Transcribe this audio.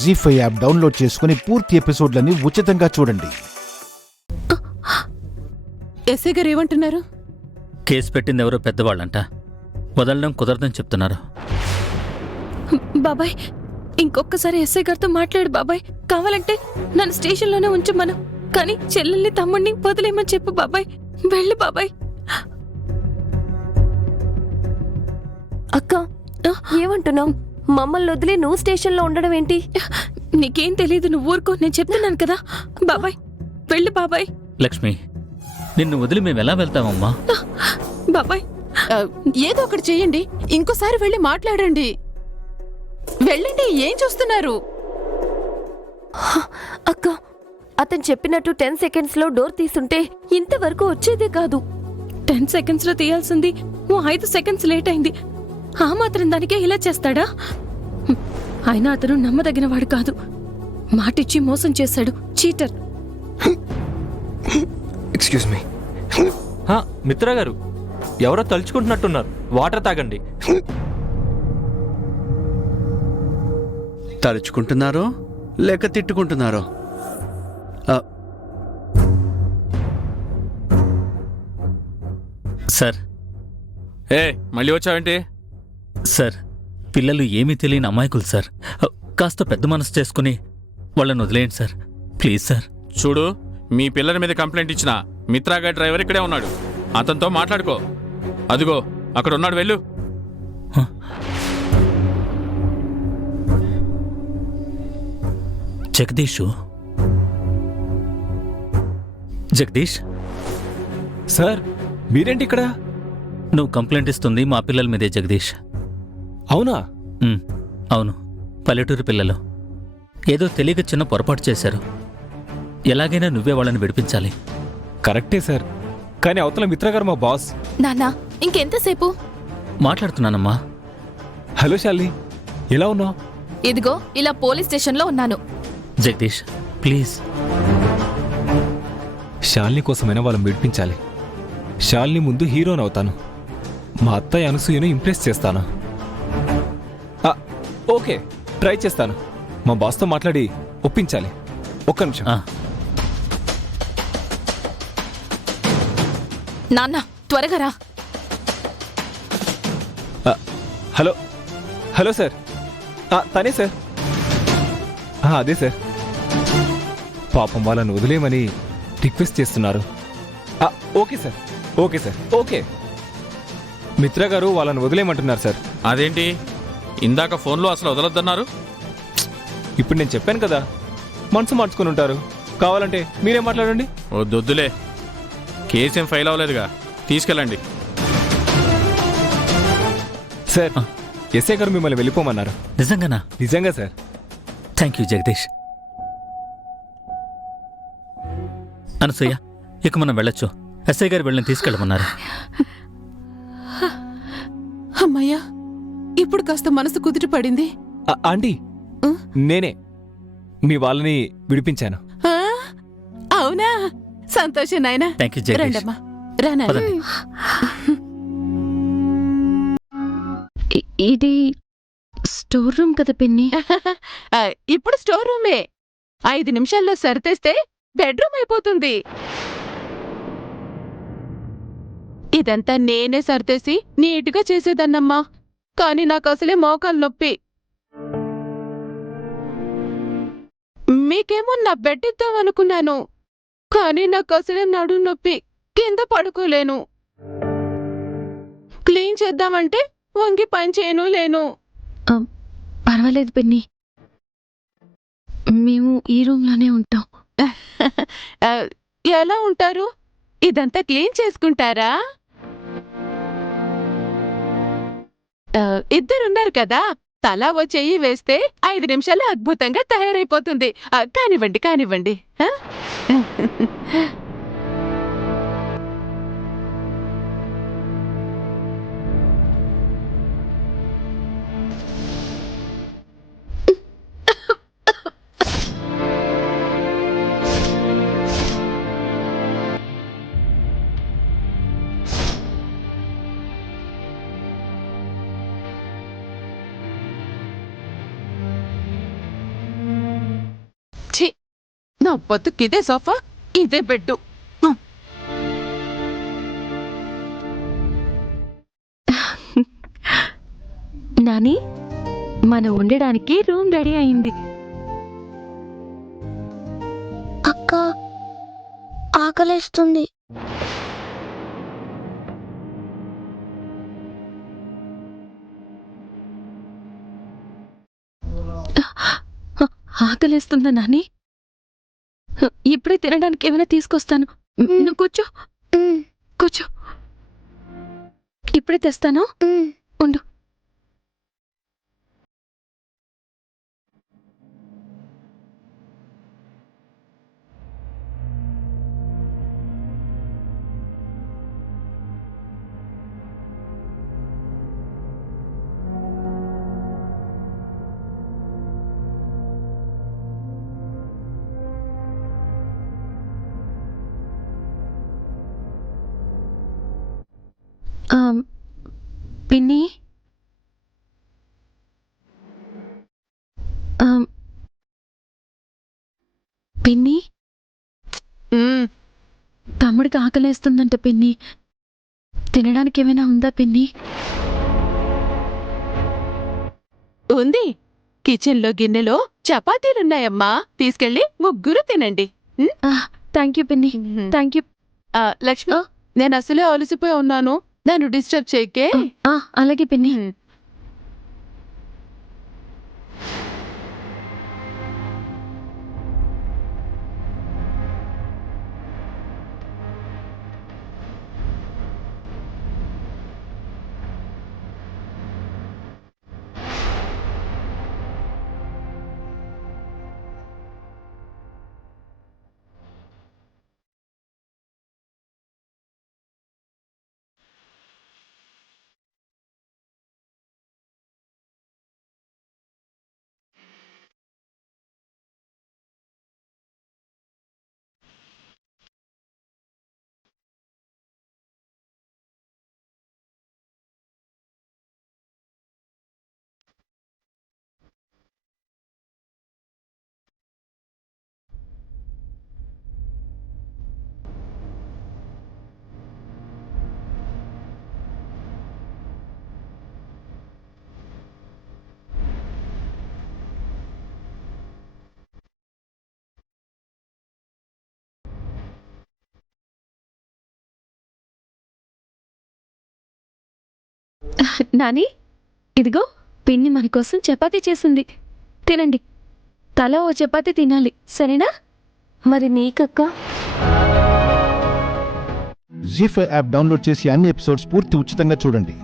జీ5 app download చేసుకుని పూర్తి ఎపిసోడ్లని ఉచితంగా చూడండి. ఎస్ఐ గారు ఏమంటున్నారు? కేసు పెట్టింది ఎవరో పెద్దవాళ్ళంట, వదలడం కుదరదని చెప్తున్నారు. బాబాయ్, ఇంకొకసారి ఎస్ఐ గారితో మాట్లాడు బాబాయ్. కావాలంటే నన్ను స్టేషన్లోనే ఉంచమను, కానీ చెల్లెల్ని తమ్ముడిని వదిలేమని చెప్పు బాబాయ్. వెళ్ళు బాబాయ్. అక్క, ఏమంటున్నావు? మమ్మల్ని వదిలి నువ్వు స్టేషన్లో ఉండడం ఏంటి? నీకేం తెలీదు, నువ్వు ఊరుకో. నేను చెప్తున్నాను కదా బాబాయ్. వెళ్ళు బాబాయ్. లక్ష్మి, నిన్ను వదిలి మేము ఎలా వెళ్తామమ్మా? బాబాయ్, ఏదో ఒకటి చెయ్యండి. ఇంకోసారి వెళ్ళి మాట్లాడండి. వెళ్ళండి, ఏం చూస్తున్నారు? అక్క, అతను చెప్పినట్టు 10 సెకండ్స్లో డోర్ తీసుంటే ఇంతవరకు వచ్చేదే కాదు. 10 సెకండ్స్లో తీయాల్సింది 5 సెకండ్స్ లేట్ అయింది. ఆ మాత్రం దానికే ఇలా చేస్తాడా? అయినా అతను నమ్మదగిన వాడు కాదు. మాటిచ్చి మోసం చేశాడు. చీటర్. Excuse me. మిత్రా గారు, ఎవరో తలుచుకుంటున్నట్టున్నారు. వాటర్ తాగండి. తలుచుకుంటున్నారో లేక తిట్టుకుంటున్నారో? సార్. మళ్ళీ వచ్చావేంటి? సార్, పిల్లలు ఏమీ తెలియని అమాయకులు సార్. కాస్త పెద్ద మనసు చేసుకుని వాళ్ళని వదిలేయండి సార్, ప్లీజ్ సార్. చూడు, మీ పిల్లల మీద కంప్లైంట్ ఇచ్చిన మిత్రాగా డ్రైవర్ ఇక్కడే ఉన్నాడు. అతనితో మాట్లాడుకో. అదిగో అక్కడ ఉన్నాడు, వెళ్ళు. జగదీష్ సార్, మీరేంటి ఇక్కడ? నువ్వు కంప్లైంట్ ఇస్తుంది మా పిల్లల మీదే జగదీష్. అవునా? అవును, పల్లెటూరు పిల్లలు ఏదో తెలియక చిన్న పొరపాటు చేశారు. ఎలాగైనా నువ్వే వాళ్ళని విడిపించాలి. కరెక్టే సార్, కానీ అవతల మిత్ర గారు మా బాస్. నాన్నా, ఇంకెంతసేపు? మాట్లాడుతున్నానమ్మా. హలో శాలిని, ఎలా ఉన్నావు? ఇదిగో ఇలా పోలీస్ స్టేషన్లో ఉన్నాను. జగదీష్, ప్లీజ్. శాలిని కోసమైనా వాళ్ళని విడిపించాలి. శాలిని ముందు హీరోని అవుతాను. మా అత్తయ్య అనసూయను ఇంప్రెస్ చేస్తాను. ఓకే, ట్రై చేస్తాను. మా బాస్తో మాట్లాడి ఒప్పించాలి. ఒక్క నిమిషం. నాన్న, త్వరగా రా. హలో హలో సార్, తనే సార్. అదే సార్, పాపం వాళ్ళని వదిలేమని రిక్వెస్ట్ చేస్తున్నారు. Okay sir, okay sir, okay. మిత్ర గారు వాళ్ళని వదిలేయమంటున్నారు సార్. అదేంటి, ఇందాక ఫోన్లో అసలు వదలొద్దన్నారు? ఇప్పుడు నేను చెప్పాను కదా, మనసు మార్చుకుని ఉంటారు. కావాలంటే మీరే మాట్లాడండి. వద్దులే, కేసేం ఫైల్ అవ్వలేదుగా, తీసుకెళ్ళండి. సార్, ఎస్ఐ గారు మిమ్మల్ని వెళ్ళిపోమన్నారు. నిజంగానా? నిజంగా sir. Thank you Jagadish. Anasuya, ఇక మనం వెళ్ళొచ్చు. ఎస్ఐ గారు వెళ్ళని తీసుకెళ్ళమన్నారు. అమ్మయ్యా, ఇప్పుడు కాస్త మనసు కుదుట పడింది. ఆంటీ, నేనే మీ వాళ్ళని విడిపించాను. అవునా? సంతోషం నాయనా. Thank you Jagadish. రండమ్మా, రానా. ఇది స్టోర్ రూమ్ కదా పిన్ని? ఇప్పుడు స్టోర్ రూమే. 5 నిమిషాల్లో సరితేస్తే బెడ్రూమ్ అయిపోతుంది. ఇదంతా నేనే సర్దేసి నీట్గా చేసేదన్నమ్మా, కానీ నాకు అసలే మోకాలు నొప్పి. మీకేమో నా బెడ్ ఇద్దామనుకున్నాను, కానీ నాకు అసలే నడుం నొప్పి, కింద పడుకోలేను. క్లీన్ చేద్దామంటే వంగి పని చేయను లేను. పర్వాలేదు పిన్ని, మేము ఈ రూమ్లోనే ఉంటాం. ఎలా ఉంటారు? ఇదంతా క్లీన్ చేసుకుంటారా? ఇద్దరున్నారు కదా, తలా ఓ చెయ్యి వేస్తే 5 నిమిషాలు అద్భుతంగా తయారైపోతుంది. కానివ్వండి కానివ్వండి. బతుకిదే సోఫా, ఇదే బెడ్డు. నాని, మనం ఉండడానికి రూమ్ రెడీ అయింది. అక్క ఆకలేస్తుంది. ఆకలేస్తుందా నాని? ఇప్పుడే తినడానికి ఏమైనా తీసుకొస్తాను. నువ్వు కూర్చో, మ్, కూర్చో. ఇప్పుడే తెస్తాను, మ్. ఉండు. పిన్ని, పిన్ని, తమ్ముడికి ఆకలేస్తుందంట పిన్ని. తినడానికి ఏమైనా ఉందా పిన్ని? ఉంది. కిచెన్లో గిన్నెలో చపాతీలున్నాయమ్మా, తీసుకెళ్ళి ముగ్గురు తినండి. థ్యాంక్ యూ పిన్ని, థ్యాంక్ యూ. లక్ష్మి, నేను అసలే అలసిపోయి ఉన్నాను, నన్ను డిస్టర్బ్ చేయకే. అలాగే పిన్ని. నాని, ఇదిగో పిన్ని మన కోసం చపాతీ చేసింది. తినండి. తల ఓ చపాతీ తినాలి, సరేనా? మరి నీకక్క? జీ5 యాప్ డౌన్లోడ్ చేసి అన్ని ఎపిసోడ్స్ పూర్తి ఉచితంగా చూడండి.